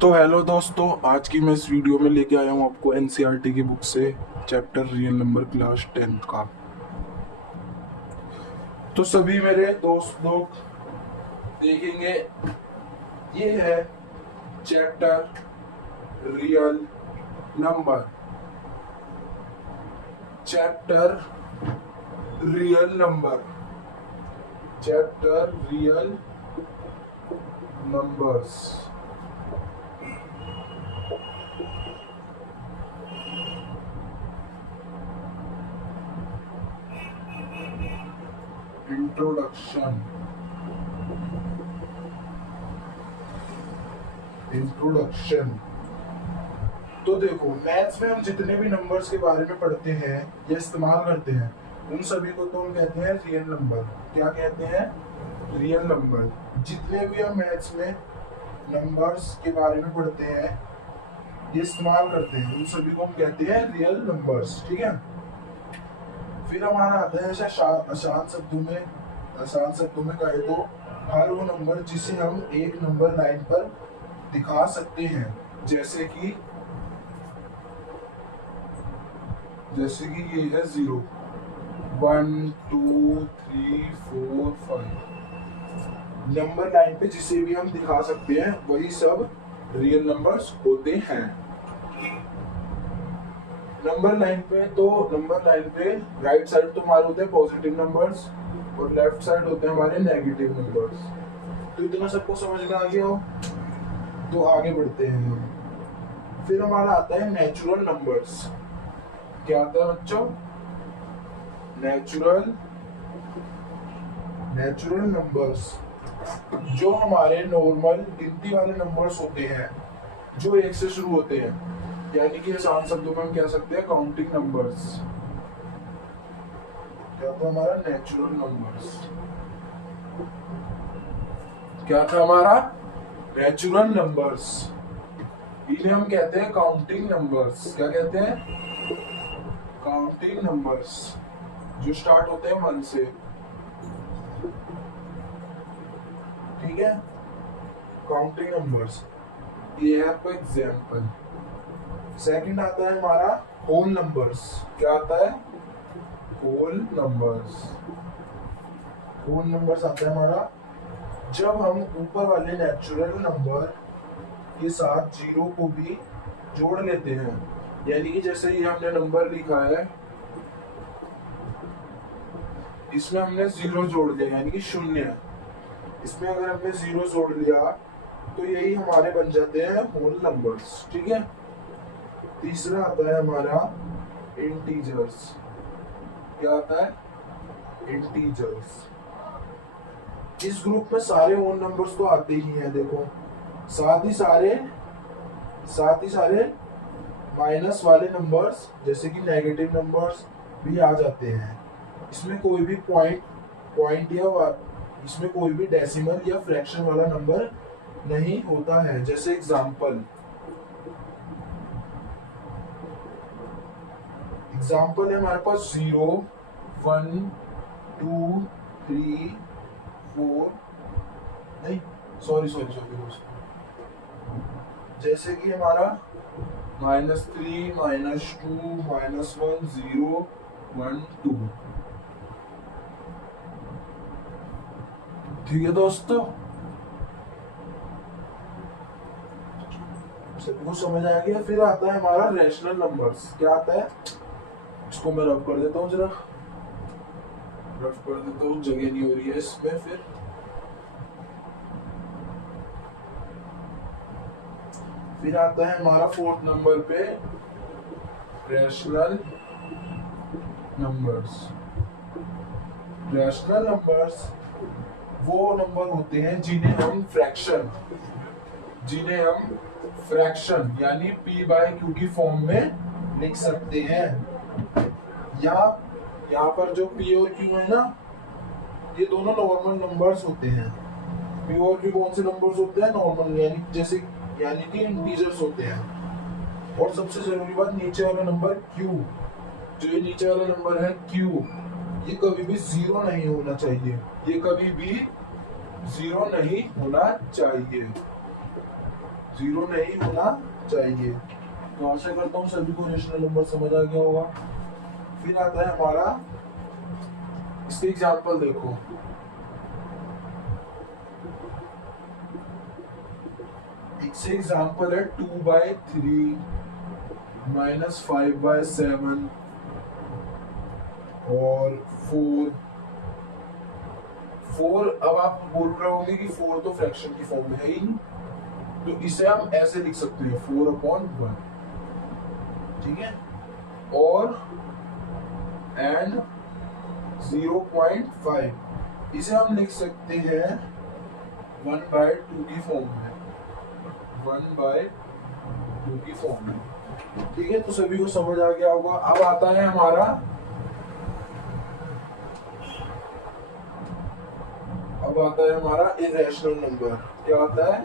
तो हेलो दोस्तों, आज की मैं इस वीडियो में लेके आया हूँ आपको एनसीईआरटी की बुक से chapter real number class 10th का। तो सभी मेरे दोस्त लोग देखेंगे, ये है chapter real number. Chapter real number. Chapter real numbers. Introduction. Introduction. तो देखो, मैथ्स में हम जितने भी नंबर्स के बारे में पढ़ते हैं या इस्तेमाल करते हैं, उन सभी को तो हम कहते हैं रियल नंबर। क्या कहते हैं? Real number. जितने भी हम मैथ्स में नंबर्स के बारे में पढ़ते हैं, ये इस्तेमाल करते हैं, उन सभी को हम कहते हैं रियल नंबर्स। ठीक है। फिर हमारा आता है आसान शब्दों में कहे तो हर वो नंबर जिसे हम एक नंबर लाइन पर दिखा सकते हैं, जैसे कि ये है 0, 1 2 3 4 5। नंबर लाइन पे जिसे भी हम दिखा सकते हैं वही सब रियल नंबर्स होते हैं। नंबर लाइन पे राइट साइड तो हमारे होते हैं पॉजिटिव नंबर्स और लेफ्ट साइड होते हैं हमारे नेगेटिव नंबर्स। तो इतना सबको समझ में आ गया हो तो आगे बढ़ते हैं हम। फिर हमारा आता है नेचुरल नंबर्स। क्या आता है बच्चों? नेचुरल नंबर्स, जो हमारे नॉर्मल गिनती वाले नंबर्स होते हैं, जो एक से शुरू होते हैं, यानी कि आसान शब्दों में हम कह सकते हैं काउंटिंग नंबर्स। क्या था हमारा? Natural numbers. क्या था हमारा? Natural numbers. इन्हें हम कहते हैं काउंटिंग नंबर्स। क्या कहते हैं? काउंटिंग नंबर्स, जो स्टार्ट होते हैं 1 से। ठीक है। काउंटिंग नंबर्स, ये है आपको एग्जाम्पल। सेकंड आता है हमारा होल नंबर्स। क्या आता है? Whole numbers. होल नंबर्स आता है हमारा जब हम ऊपर वाले नेचुरल नंबर के साथ 0 को भी जोड़ लेते हैं, यानी कि जैसे ये हमने नंबर लिखा है, इसमें हमने 0 जोड़ लिया यानी कि 0। इसमें अगर हमने 0 जोड़ लिया तो यही हमारे बन जाते हैं होल नंबर्स। ठीक है। तीसरा आता है हमारा इंटीजर्स। क्या आता है? इंटीजर्स। इस ग्रुप में सारे होल नंबर्स तो आते ही हैं, देखो। साथ ही सारे माइनस वाले नंबर्स जैसे कि नेगेटिव नंबर्स भी आ जाते हैं। इसमें कोई भी पॉइंट या इसमें कोई भी डेसिमल या फ्रैक्शन वाला नंबर नहीं होता है। जैसे एग्जाम्पल है हमारे पास 0 1 2 3 4, नहीं सॉरी, जैसे कि हमारा -3 -2 -1 0 1 2। ठीक है दोस्तों, सबको समझ आ गया। फिर आता है हमारा रैशनल नंबर्स। क्या आता है? इसको मैं रफ कर देता हूँ, जरा रफ कर देता हूँ, जगह नहीं हो रही है इसमें। फिर आता है हमारा 4th नंबर पे रैशनल नंबर्स। रैशनल नंबर्स वो नंबर होते हैं जिन्हें हम फ्रैक्शन यानी p/q की फॉर्म में लिख सकते हैं। यहाँ पर जो p और q है ना, ये दोनों नॉर्मल नंबर्स होते हैं। p और q कौन से नंबर्स होते हैं? नॉर्मल, यानी कि इंटीजर्स होते हैं। और सबसे जरूरी बात, नीचे वाला नंबर q, जो ये नीचे वाला नंबर है q, ये कभी भी 0 नहीं होना चाहिए। ये कभी भी 0 नहीं होना चाहिए। 0 नहीं होना चाहिए। तो आशा करता हूँ सभी को रेशनल नंबर समझ आ गया होगा। फिर आता है हमारा, इसके एग्जाम्पल देखो। इससे एग्जाम्पल है 2/3 -5/7 और 4। अब आप बोल रहे होंगे कि 4 तो फ्रैक्शन की फॉर्म में है ही नहीं, तो इसे हम ऐसे लिख सकते हैं 4/1, ठीक है। और एंड 0.5 इसे हम लिख सकते हैं 1/2 की फॉर्म में, 1/2 की फॉर्म में, ठीक है। तो सभी को समझ आ गया होगा। अब आता है हमारा इरेशनल नंबर। क्या आता है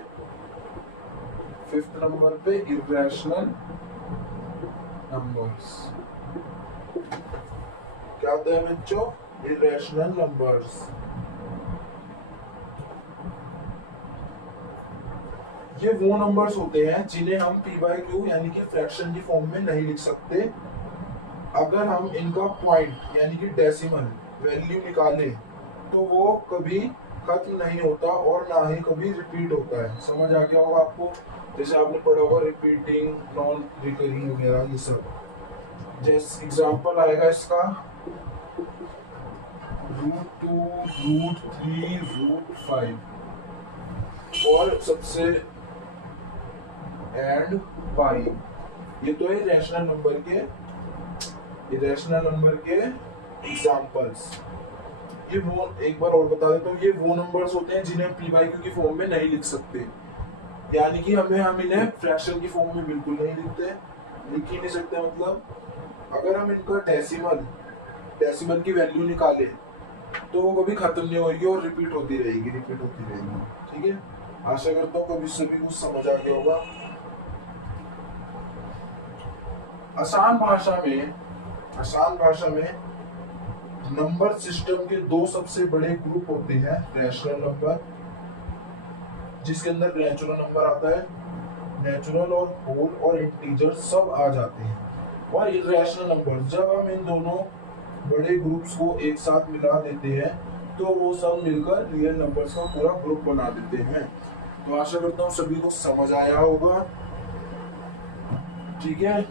5th नंबर पे? Irrational numbers. क्या आता है बच्चों? Irrational numbers. ये वो नंबर्स होते हैं जिन्हें हम p/q यानी कि फ्रैक्शन की फॉर्म में नहीं लिख सकते। अगर हम इनका पॉइंट यानी कि डेसिमल वैल्यू निकाले तो वो कभी खत्म नहीं होता और ना ही कभी रिपीट होता है। समझ आ गया होगा आपको? जैसे आपने पढ़ा होगा रिपीटिंग, नॉन रिकरिंग वगैरह, ये सब। जैसे एग्जांपल आएगा इसका √2, √3, √5 और सबसे एंड पाई। ये तो है इरेशनल नंबर के एग्जांपल्स। ये वो, एक बार और बता देता हूँ, ये वो नंबर्स होते हैं जिन्हें p/q की फॉर्म में नहीं लिख सकते, यानी कि हम इन्हें फ्रैक्शन की फॉर्म में बिल्कुल नहीं लिख ही नहीं सकते। मतलब अगर हम इनका डेसिमल की वैल्यू निकाले तो वो कभी खत्म नहीं होगी और रिपीट होती रहेगी, ठीक है। आशा करता हूँ कभी सभी कुछ समझ आ गया होगा। आसान भाषा में नंबर सिस्टम के दो सबसे बड़े ग्रुप होते हैं। रैशनल नंबर, जिसके अंदर नेचुरल नंबर आता है, नेचुरल और होल और इंटीजर सब आ जाते हैं, और इरेशनल नंबर। जब हम इन दोनों बड़े ग्रुप्स को एक साथ मिला देते हैं तो वो सब मिलकर रियल नंबर्स का पूरा ग्रुप बना देते हैं। तो आशा करता हूँ सभी को समझ आया होगा, ठीक है।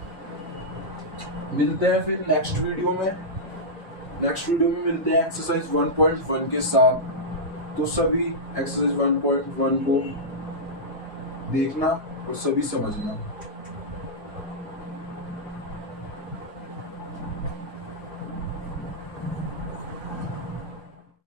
मिलते हैं फिर नेक्स्ट वीडियो में मिलते हैं एक्सरसाइज 1.1 के साथ। तो सभी एक्सरसाइज 1.1 को देखना और सभी समझना।